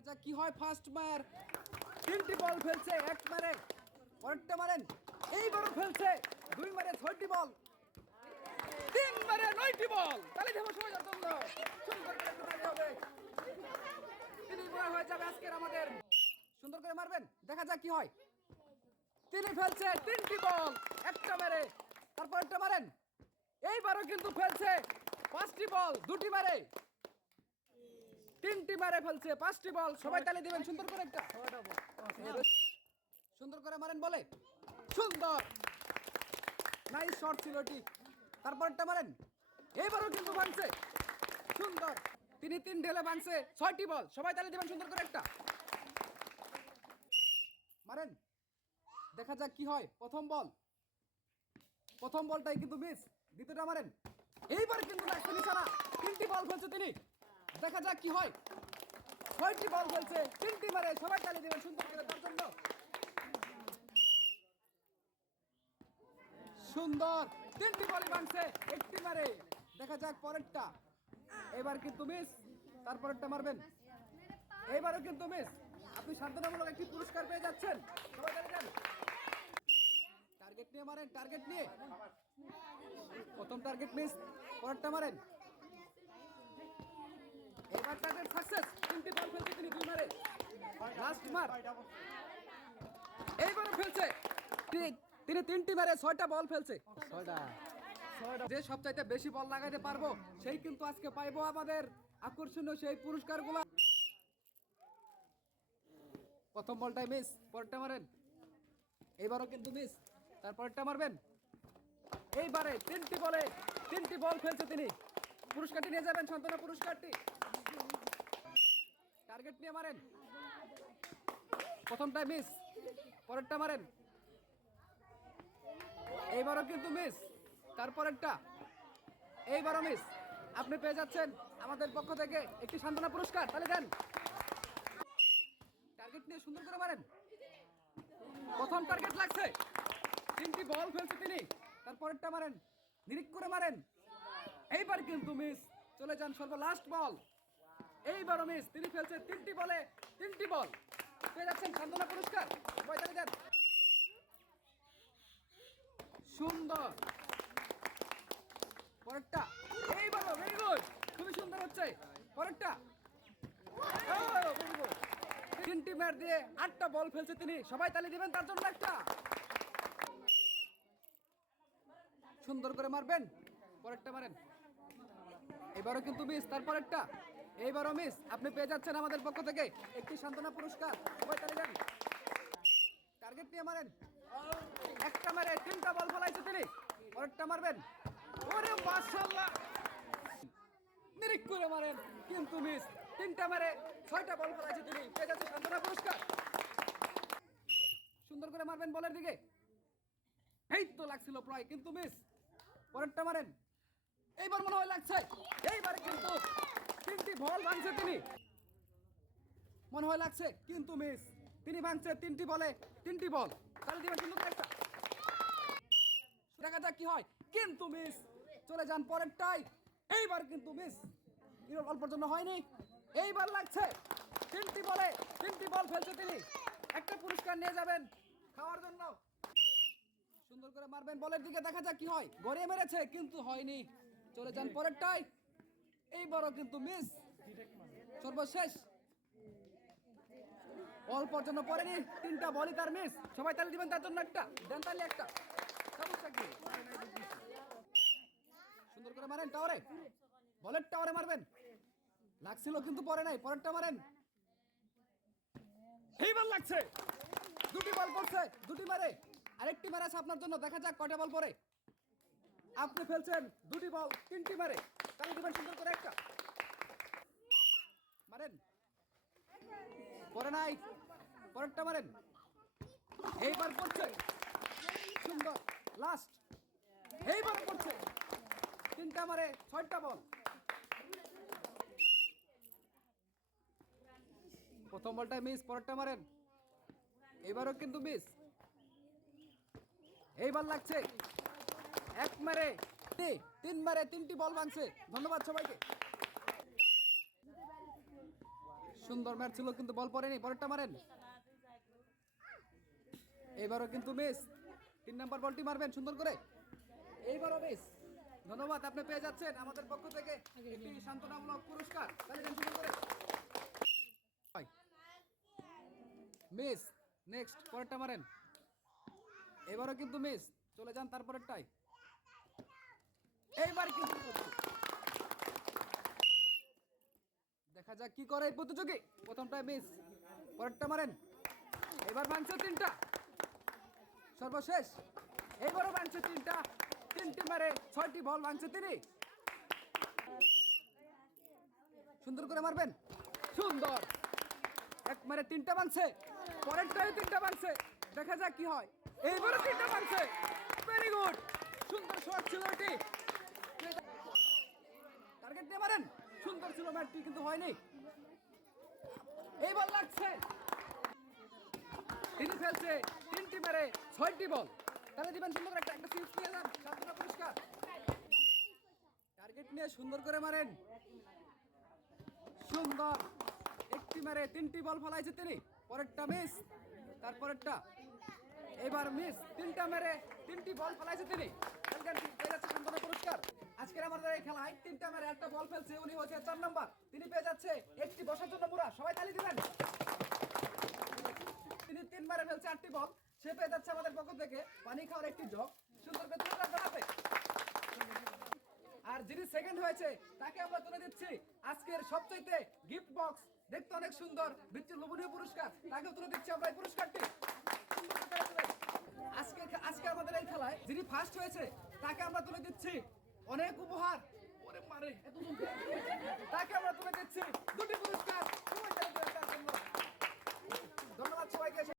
দেখা যাক কি হয় ফার্স্ট মার তিনটি বল ফেলছে এক মারে, পরেরটা মারেন এইবারও ফেলছে দুই মারে ছয়টি বল তিন মারে নয়টি বল তাহলে দেবো সময় মনে হয়ে যাবে আজকের আমাদের। সুন্দর করে মারবেন, দেখা যাক কি হয়। তিনি ফেলছে তিনটি বল একটা মেরে তারপর একটা মারেন। এইবারও কিন্তু ফেলছে পাঁচটি বল দুটি মারে। তিনটি মারে ফেলছে, পাঁচটি বল। সবাই তালি দিবেন, সুন্দর করে একটা। সুন্দর করে মারেন বলে। সুন্দর। নাইস শট ছিল এটি। তারপরটা মারেন। এইবারও কিন্তু ভাঙছে। সুন্দর। তিনি তিন ঢেলে ভাঙছে, ছয়টি বল। সবাই তালে দিবেন, সুন্দর করে একটা। মারেন। দেখা যাক কি হয়। প্রথম বল। প্রথম বলটাই কিন্তু মিস দ্বিতীয়টা মারেন। এইবার কিন্তু লাগছে নিশানা। তিনটি বল খেলছে তিনি। দেখা যাক কি হয়। ছয়টি বল ফেলছে তিনটি মারে সবাই তালি দেবেন সুন্দর করে তার জন্য। সুন্দর, তিনটি বলই ভাঙছে একটি মারে। দেখা যাক পরেরটা। এবার কিন্তু মিস তারপরেরটা মারবেন। এইবারও কিন্তু মিস আপনি সান্ত্বনামূলক একটি পুরস্কার পেয়ে যাচ্ছেন। সবাই দেন। টার্গেট নিয়ে মারেন টার্গেট নিয়ে। প্রথম টার্গেট মিস পরেরটা মারেন। এবার টার্গেট সাকসেস তিনটি বল ফেলছে তিনি দুই মারে লাস্ট মার এইবারও ফেলছে তিনি- তিনি তিনটি মারে ছয়টা বল ফেলছে ছয়টা। যে সবচাইতে বেশি বল লাগাইতে পারব সেই কিন্তু আজকে পাইবো আমাদের আকর্ষণীয় সেই পুরস্কারগুলো। প্রথম বলটাই মিস পরেরটা মারেন। এইবারও কিন্তু মিস তারপরেরটা মারবেন। এইবারে তিনটি বলে তিনটি বল ফেলছে তিনি। পুরস্কারটি নিয়ে যাবেন সান্ত্বনা পুরস্কারটি। নিয়ে মারেন। প্রথমটা মিস পরেরটা মারেন। এইবারও কিন্তু মিস তারপরেরটা। এইবারও মিস আপনি পেয়ে যাচ্ছেন আমাদের পক্ষ থেকে একটি সান্ত্বনা পুরস্কার। তাহলে দেন। টার্গেট নিয়ে সুন্দর করে মারেন। প্রথম টার্গেট লাগছে। তিনটি বল ফেলছে তিনি। তারপরেরটা মারেন। নিরিক করে মারেন। এইবার কিন্তু মিস চলে যান সর্ব লাস্ট বল। এইবারও মিস তিনি ফেলছে তিনটি বলে, তিনটি বল। পেয়ে যাচ্ছেন সান্ত্বনা পুরস্কার। পয়তালি দেন সুন্দর। পরেরটা। এইবারও ভেরি গুড খুবই সুন্দর হচ্ছে। পরেরটা। তিনটি ম্যাচ দিয়ে আটটা বল ফেলছে তিনি। সবাই তালি দিবেন, তার জন্য একটা। সুন্দর করে মারবেন। পরেরটা মারেন। এবারও কিন্তু মিস তারপরেরটা। এইবারও মিস আপনি পেয়ে যাচ্ছেন আমাদের পক্ষ থেকে একটি সান্ত্বনা পুরস্কার। টার্গেট নিয়ে মারেন। একটা মারে তিনটা বল ফেলাইছে তিনি। পরেরটা মারবেন। ওরে মাশাআল্লাহ! নিরিক করে মারেন, কিন্তু মিস তিনটা মারে ছয়টা বল ফেলাইছে তিনি। পেয়ে যাচ্ছে সান্ত্বনা পুরস্কার। সুন্দর করে মারবেন বলের দিকে। এই তো লাগছিল প্রায়, কিন্তু মিস পরেরটা মারেন। এইবার মনে হয় লাগছে। এইবার কিন্তু তিনটি বল ভাঙছে তিনি। মনে হয় লাগছে, কিন্তু মিস তিনি ভাঙছে তিনটি বলে, তিনটি বল। তাহলে দিবেন একটা দেখা যাক কি হয়। কিন্তু মিস চলে যান পরেরটাই। এইবার কিন্তু মিস অল্পর জন্য হয়নি। এইবার লাগছে। তিনটি বলে, তিনটি বল ফেলছে তিনি। একটা পুরস্কার নিয়ে যাবেন খাওয়ার জন্য। সুন্দর করে মারবেন বলের দিকে, দেখা যাক কি হয়। গড়িয়ে মেরেছে, কিন্তু হয়নি। চলে যান পরেরটাই। এইবারও কিন্তু মিস। সর্বশেষ। অল্প জন্য পরেনি তিনটা বলই তার মিস সবাই তালি দিবেন তার জন্য একটা। দেন তালি একটা। সমস্যা কি সুন্দর করে মারেন টাওয়ারে বলের টাওয়ারে মারবেন। লাগছিল কিন্তু পরে নাই, পরেরটা মারেন। এইবার লাগছে। দুটি বল পড়ছে, দুটি মারে। আরেকটি মারে আছে আপনার জন্য, দেখা যাক কয়টা বল পরে আপনি ফেলছেন দুটি বল, তিনটি মারে। তাহলে দিবেন সুন্দর করে একটা। মারেন। পরে নাই। পরেরটা মারেন। এইবার পড়ছে সুন্দর। লাস্ট এইবার পড়ছে তিনটা মারে, ছয়টা বল। প্রথম বলটা মিস পরেরটা মারেন। এবারও কিন্তু মিস এইবার লাগছে। এক মারে তিন মারে তিনটি বল ভাঙছে ধন্যবাদ সবাইকে। সুন্দর ম্যাচ ছিল, কিন্তু বল পড়েনি। পরেরটা মারেন। এইবারও কিন্তু মিস। তিন নাম্বার বলটি মারবেন সুন্দর করে। এইবারও মিস। ধন্যবাদ, আপনি পেয়ে যাচ্ছেন আমাদের পক্ষ থেকে একটি সান্ত্বনামূলক পুরস্কার। মিস, নেক্সট, পরেরটা মারেন। এবারও কিন্তু মিস। চলে যান তারপরেরটাই এইবার কিন্তু দেখা যাক কি করে এই প্রতিযোগী। প্রথমটায় মিস পরেরটা মারেন। এবার ভাঙছে তিনটা। সর্বশেষ, এবারও ভাঙছে তিনটা। তিনটি মারে, ছয়টি বল ভাঙছে তিনি। সুন্দর করে মারবেন। সুন্দর। এক মারে তিনটা ভাঙছে পরেরটায় তিনটা ভাঙছে দেখা যাক কি হয়। এইবারও তিনটা ভাঙছে ভেরি গুড সুন্দর শট ছিল এটি। মারেন সুন্দর ছিল ম্যাচটি, কিন্তু হয়নি। এই বল লাগছে। তিনি ফেলছে তিনটি মেরে ছয়টি বল। তাহলে দিবেন সুন্দর একটা একটা সিক্স নিয়ে যান। সাতটা পুরস্কার টার্গেট নিয়ে সুন্দর করে মারেন। সুন্দর। একটি মেরে তিনটি বল ফলাইছে তিনি। পরেরটা মিস, তারপরেরটা। এবার মিস, তিনটা মেরে তিনটি বল ফলাইছে তিনি দেখেন, পেয়ে যাচ্ছে সান্ত্বনা পুরস্কার আজকের আমাদের এই খেলায় তিনটা মেরে, একটা বল ফেলছে, উনি হচ্ছে চার নাম্বার তিনি পেয়ে যাচ্ছে, একটি বসার জন্য পুরা সবাই তালি দিবেন? তিনি তিনবারে ফেলছে আটটি বল সে পেয়ে যাচ্ছে আমাদের পক্ষ থেকে পানি খাওয়ার একটি জগ। সুন্দর হাতে। আর যিনি সেকেন্ড হয়েছে, তাকে আমরা তুলে দিচ্ছি। আজকের সবচাইতে গিফট বক্স দেখতে অনেক সুন্দর বৃত্তির লোভনীয় পুরস্কার। তাকেও তুলে দিচ্ছি আমরা এই পুরস্কারটি। আজকে আজকে আমাদের এই খেলায় যিনি ফার্স্ট হয়েছে, তাকে আমরা তুলে দিচ্ছি। অনেক উপহার। ওরে মারে তাকে আমরা তুলে দিচ্ছি। দুটি পুরস্কার। ধন্যবাদ সবাইকে।